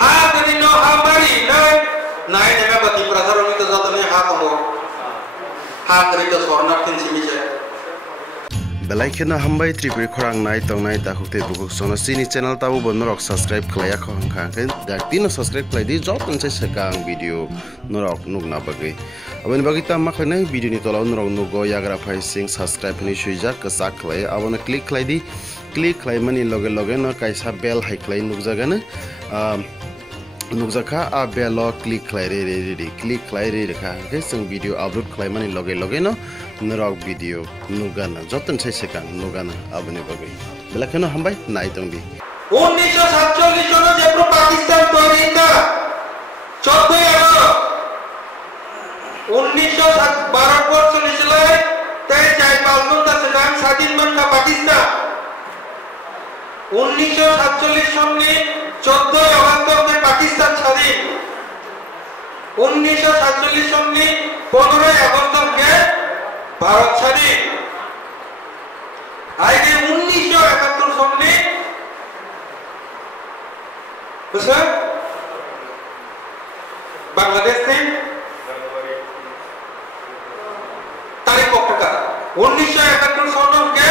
ha tadi no ha mari nai neme bati prasaro ni to jatone ha tongo ha tadi to sorna tin simise Belaikena hambai tripuri khorang nai tongnai takukte bukuk sono sini channel tabu bonorok subscribe khlaya khong khangken daktino subscribe khlai di jotun se sekang video norok nugna bagi aboni bagi ta makhlai video ni tolaw norok nugo yagra phai sing subscribe ni suija kasak khlai abona click khlai di click khlai mani loge loge no kaisa bell hai khlai nugjagana nukjaka a bell click khlai re click khlai re kha ke sing video upload khlai mani loge loge no norok video nugana joton sai sekang nugana aboni bagi belakena hambai nai tongdi 1947 সনে যে পাকিস্তান তৈরি না 14 August 1942 সালে তাই চাই পালন তা সেখান স্বাধীন বাংলা পাকিস্তান 1947 সনে 14 আগস্ট পাকিস্তান স্বাধীন 1947 সনে 15 আগস্ট কে ভারত স্বাধীন আইনে 1971 সনে বুঝলেন বাংলাদেশ থেকে তারিখ কতটা 1971 সনে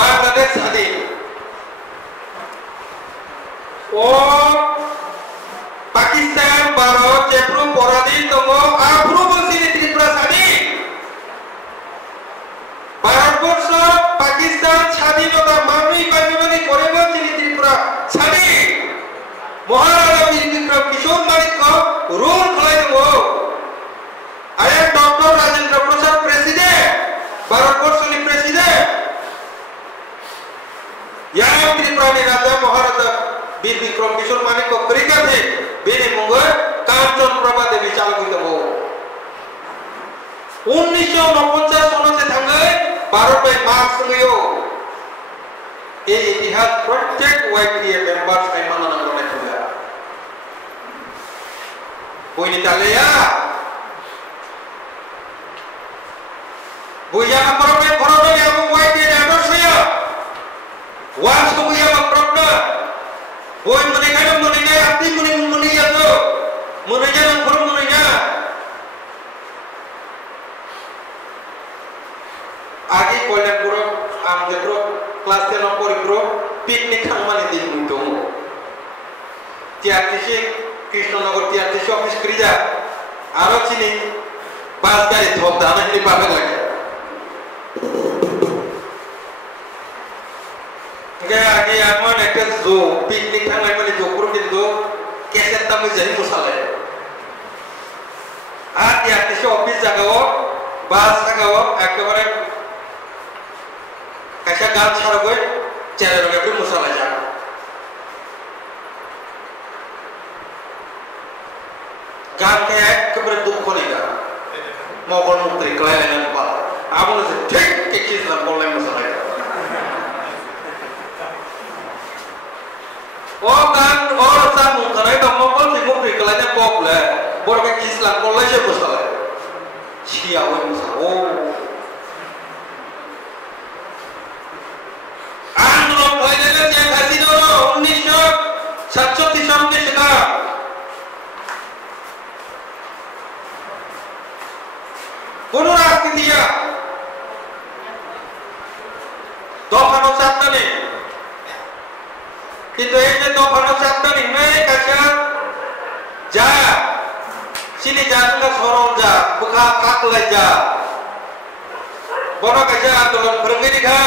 বাংলাদেশ স্বাধীন ও পাকিস্তান ভারত যেপ্রু পরাধীন তম আপ্রু বসিনি ত্রিপুরা স্বাধীন ভারতবর্ষ পাকিস্তান স্বাধীনতা মানবী কার্যবাহী করে বলছিনি ত্রিপুরা স্বাধীন মহারাজা বীর বিক্রম কিশোর মানিক্য রুল খলাই দেব I am Dr. Rajendra Prasad President ভারতবর্ষের president yang Tripurani Raja Maharaja বীর বিক্রম কিশোর মানিক্য করিকাতে বেনে মঙ্গল কাঞ্চন প্রভা দেবী চালু দেব 1949 সনে থাঙ্গে ভারত বাই মার্চ সঙ্গেও এই ইতিহাস প্রত্যেক ওয়াইপিএ মেম্বার সাইমান নাঙ্গনে তুলা বইনি তালেয়া বুইয়া করবে করবে এবং ওয়াইপিএ আদর্শয়া ওয়াজ তো বুইয়া প্রশ্ন বই মনে কেন মনে নাই আপনি মনে মনে যাতো মনে জানেন কোন মনে না আগে কয়লা পুরো আমাদের পুরো ক্লাস 10 পরে পুরো পিকনিক খামানে দিন তো টিআরটিসি কৃষ্ণনগর টিআরটিসি অফিস ক্রিজা আরো চিনি বাস গাড়ি ধপ দানা হিনি পাবে লাগে আগে এমন একটা জো পিকনিক খামায় মানে জোপুর কিন্তু কেসের দামে যাই মশালে আর টিআরটিসি অফিস জায়গাও বাস জায়গাও একেবারে কাইসা গান ছাড়া গই চেয়ারের উপরে মশালা যা গান কে একেবারে দুঃখ নেই গা মগল মুক্তি ক্লায় না পাল আমন সে ঠিক কে কিসলাম বললাই মশালা ও গান ওর সাম মুক্তাই তো মগল সে মুক্তি ক্লায় না বকলে বড় কে কিসলাম বললাই সে মশালা ছিয়া ওই মশালা ও আন্দোলন হয়ে গেল যে হাসিনা 1967 সালে সেটা কোন রাস্তা দিয়া দফানো চারটা নেই কিন্তু এই যে দফানো চারটা নেই কাছে যা চিনি যা সরল যা বুকা কাকলাই যা বড় কাছে আন্দোলন ফেরঙ্গি দিঘা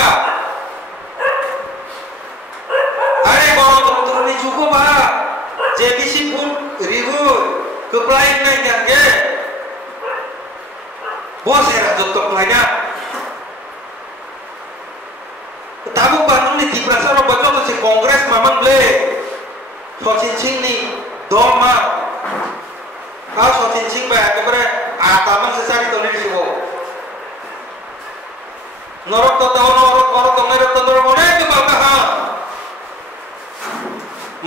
আরে গণতন্ত্রনি যুগবা যে বেশি ফুল রিভু কপ্লাইন নাই জানগে বসে রাজত্ব কইনা তাবু বানুনি ত্রিপুরাসর বজল সে কংগ্রেস মামংলে সচিন সিং নি দমা আর সচিন সিং বা একেবারে আতামান সে সারি তলি দিব নরক তো দাও নরক মেরে তো অনেক বাবা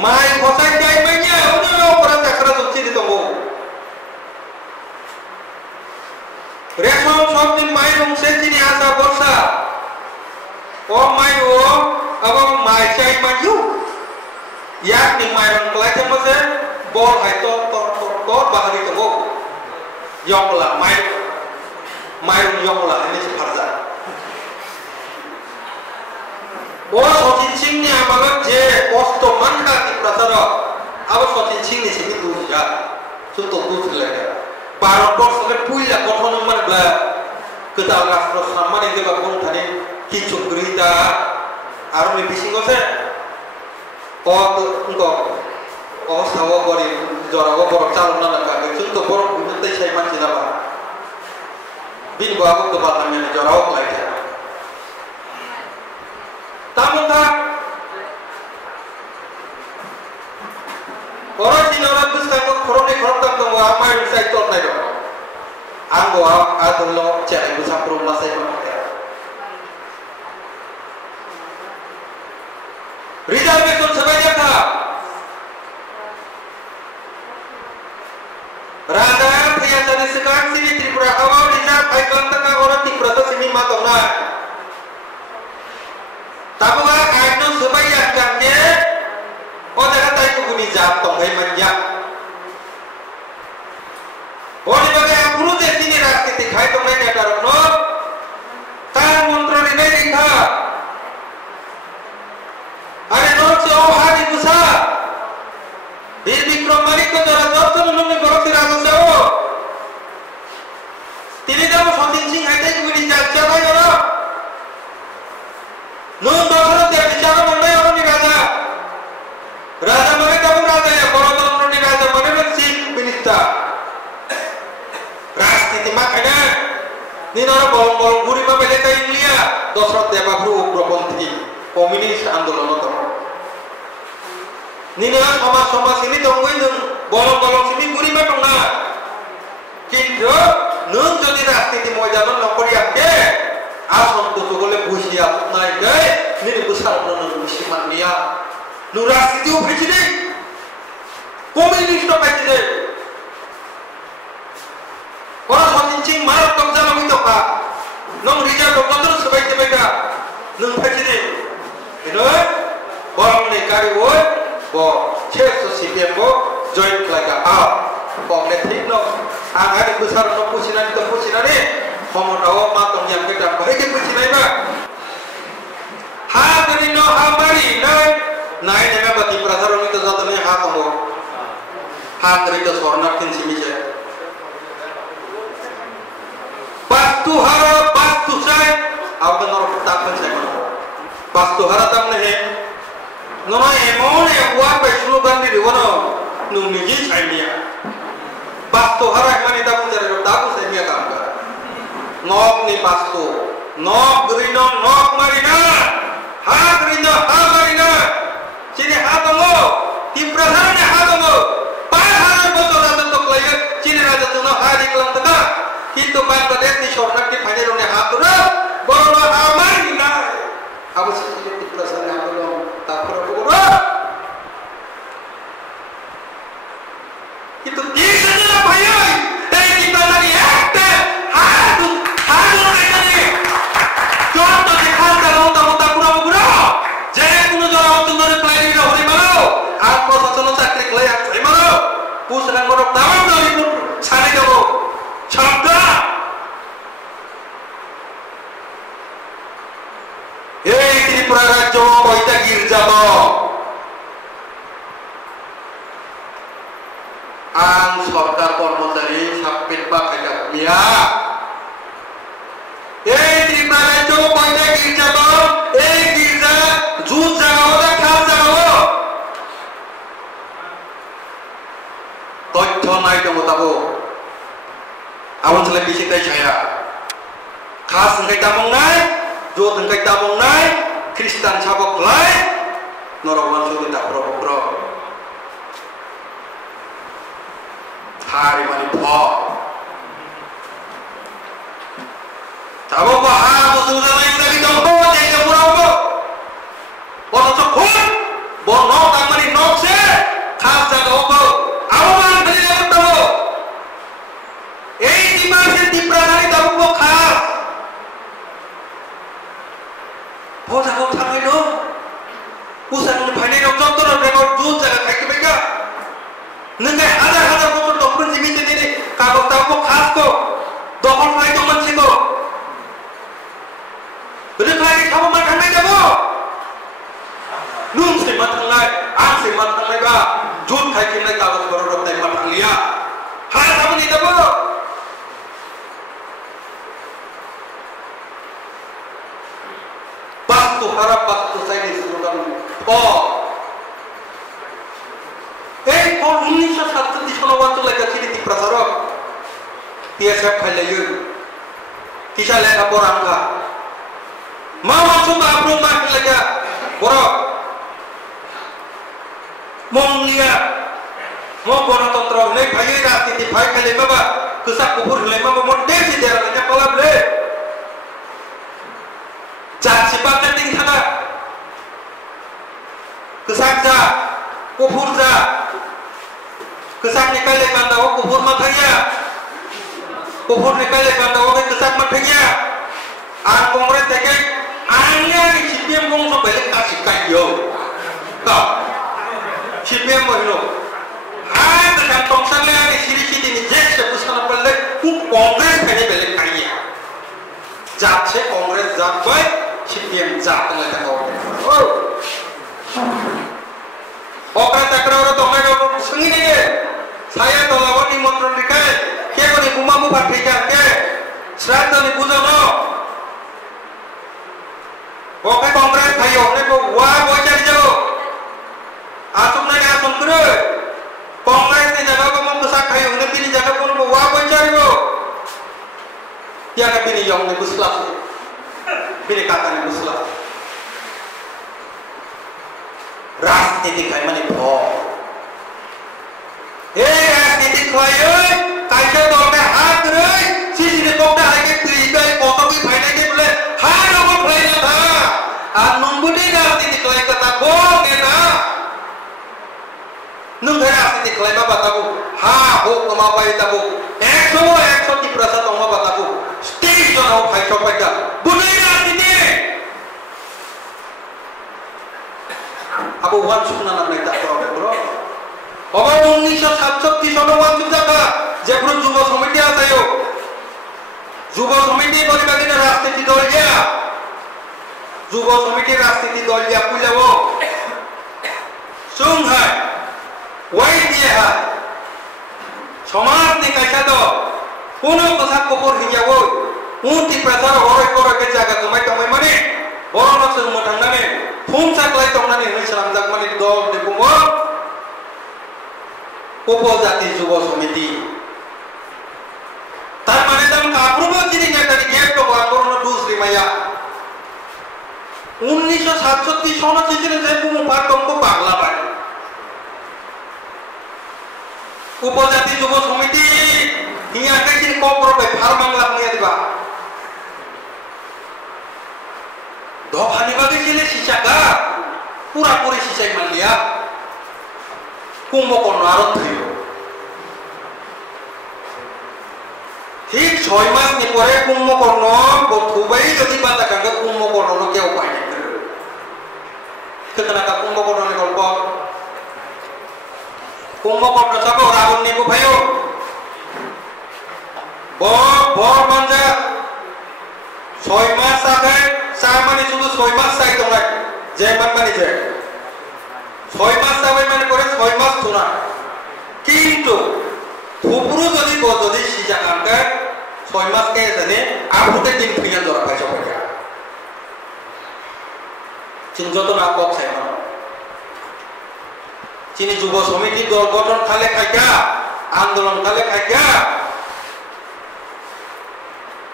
মাই ফসাই যাই মাইয়া ওনো ওপরে দেখরা চলছি দিত গো রেশম সবদিন মাই রংসে চিনি আসা বর্ষা ও মাই ও এবং মাই চাই মাইউ yak ni mai rong klai te mo se bol hai to bahari to go yongla mai yongla ini separza sotin sing ni amagat je kosto manka ti prasara abo sotin sing ni sini tu ya suntuk tu selera baru bos sampai punya kotoran mana bela kita rastro sama ni kita pun tadi kicuk berita arum lebih singgo se kau sawo bori jora kau borok calon nana kaki suntuk borok itu saya macam apa bin gua aku kebatannya ni jora kau lagi tamu tak orang Cina orang tu sekarang koroni tak tahu apa yang saya tahu ni dong. Anggo atau lo cari besar rumah saya pakai. Rizal betul sebanyak tak. Raja perhiasan sekarang sini Tripura awal Rizal baiklah tengah orang Tripura tu sini matang nak. Tapi ada sebanyak gamnya. Oh jangan tahu guni jatuh hai manjak. Oh ni bagai aku lu jadi ni ras kita khai tu mana ada orang. Tan mantra ni ni kita. Ada orang siapa hari besar. Bir Bikram Malik ko jara jatuh nunung ni borok sirah besar. Tini dah sotin sing hai tu guni jatuh apa orang. Nunung bahasa dia bicara mana orang ni raja. Raja mereka pun raja ya, koron ni raja mana pun chief minister. Rasti makanya ni nara bolong guri ma beli kain liya, dosrat deba bro proponti, komunis andolan itu. Ni nara sama sini tungguin bolong sini guri ma tungga. Kinjo, nun jadi rasti di mojalan nokor yang ke, asal tu boleh busia naik deh, ni besar pun busi mania. Nuras itu presiden, komunis itu presiden. Orang sotincing marah kau jangan begitu pak. Nong Rizal kau terus sebaik mereka. Nong presiden, ini orang negara woi, cek CPM join lagi kau netik nong. Angkat besar nong pusinan itu pusinan ni, kamu tahu matang yang kita bagi pusinan ini. Hari ini hari naik ni memang di perasaan itu jatuhnya hat itu sornak tin sini je. Bastu hara bastu saya, apa norok takkan saya mana. Bastu hara tak nih, nona emon yang buat beslukan di mana, nungi saya ni. Bastu hara yang mana tak mencari takut saya ni kamera. Nok ni bastu, nok grino, nok marina, hat grino, hat marina. Jadi hatamu, di perasaan hatamu, pada betul datang tu klien, cina ada tu nak hari kelam tengah, itu pada dia ni shortcut di panjang orang hatu dah, baru aman ni nak, apa sih di perasaan hatamu tak perlu itu dia saja apa ya, kita lagi aktif, hatu mereka ni, contoh di hati orang tak pura-pura. Jangan punya orang tu nak pelajari dah hari malu. Aku sasana sakit kelihatan hari malu. Pusat orang tahu dari pun sana jauh. Cakap. Tripura Raja kita girja mo. Ang sarkar kormosari sapit pak kajak mia. Tripura Raja kita girja mo. Girja. Jut jagawo dan khas jagawo. Totyo naik dong tahu. Awan selain bisik tay saya. Khas engkai tamong naik, jut engkai tamong naik, Kristen sabok lain, norowan sudah tak pro. Hari mani po. Sabok ko ha musuh lain dari dong po, jangan pura-pura. Bono sokun, bono tak mani nokse, khas jaga opo, awan beli dapat tahu. Di mana di pranari tahu kok khas. Bono kau tangai dong, usan bani dong contoh dong rekor jut jaga kaki mereka. Nih को दखल खालायदों मानसिखौ रोखायै थाबो मा थांनाय जाबो नों सैमा थांनाय आं सैमा थांनायबा जुट थाइखिनाय कागज बरफ रबनाय मा थांलिया हाया थाबो नै जाबो बास्तु harap bastu saya di seluruh oh kalau 1907 sono waktu lagi kiri di prasarok dia siap kalian kisah lagi orang kah mau coba belum makin lagi borok mau lihat mau bono kontrol nih bayi rati di bayi kalian apa kesak kubur lima mau desi jaraknya kalau boleh jangan sebabnya tinggi sana kesakja kubur kesak nikale kandawo kubur matanya kubur nikale kandawo kesak matanya ang kongres teke anya ni CPM bongso balik kasih kayo kau CPM mohino ah tekan tongsan le ani siri-siri ni jek sebusana balik kongres kene balik kaya jakse kongres jakbai CPM jak tengah tengah oh okra takra ora tomai ro sengi ni saya tolawat ni montron dikai ke ko ni bumamu pathika ke srata ni bujono oke kongres thayo ne ko wa bojar jo asum na asum kre kongres ni jaga ko mong kesak thayo ne pini jaga ko wa bojar jo ya na pini yong ni buslas pini kata ni buslas राजनीति काय माने भो ए राजनीति खायो कायसे दोने हात रे सिसिने कोकटा हाके त्रिबाय कोकबी फाइने के बोले हारो को फाइना था आ नंबुडी राजनीति खाय कथा को नेना नुंगे राजनीति खाय बा बताबो हा हो कमा पाइ ताबो 100 की प्रसाद ओमा बताबो स्टेज जनो फाइटो पाइदा बुने राजनीति Apa uang sunnah namanya tak tahu bro. Apa 1967 sono uang juga kah? Jepun Juba Komiti ada yo. Juba Komiti boleh bagi राजनीति दल ya. Juba Komiti राजनीति दल ya punya wo. Sungai, wai dia hai. समाज ने कैसा तो पुनः कसा कोपर हिया वो ऊँटी प्रसार और के जागा कमाई मने orang nak semua tangga ni, pun saklai tangga ni, ni seram tak mani dog de kumor, kopo jati Juba Komiti. Tar mane tam kapru bo kiri ni tadi gap to orang na dusri maya. 1967 sono cincin saya pun part tongko Bangla pai. Kopo jati Juba Komiti, ini agak kiri kopro pai, har Bangla punya tiba. Dohani bagi sini sisa gak, pura-pura sisa yang lihat, kumbo konarot tuh. Hik 6 mas ni pore kumbo konor, botubai jadi bata kagak kumbo konor ke upay ni. Ketenaga kumbo konor ni kolpor, kumbo konor siapa orang ni bu bayo, bor manja, 6 mas sahaja. Sama ni sudah 6 mas saya tu nak, zaman mana je? 6 mas saya mana kore 6 mas tu nak. Kintu, thupuru jadi sisa angkat 6 mas ke sana, aku tu tim pilihan orang kacau kerja. Cinta tu nak kok saya mana? Cini Juba Komiti dol gotong kale kaya, andolon kale kaya,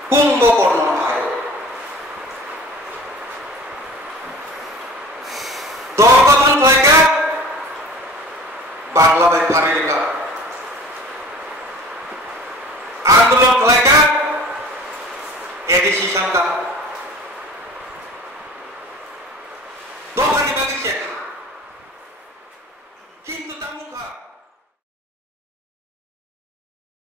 kumbo korno kaya. Dorgotan mereka Bangla baik hari mereka Andolon mereka edisi sangka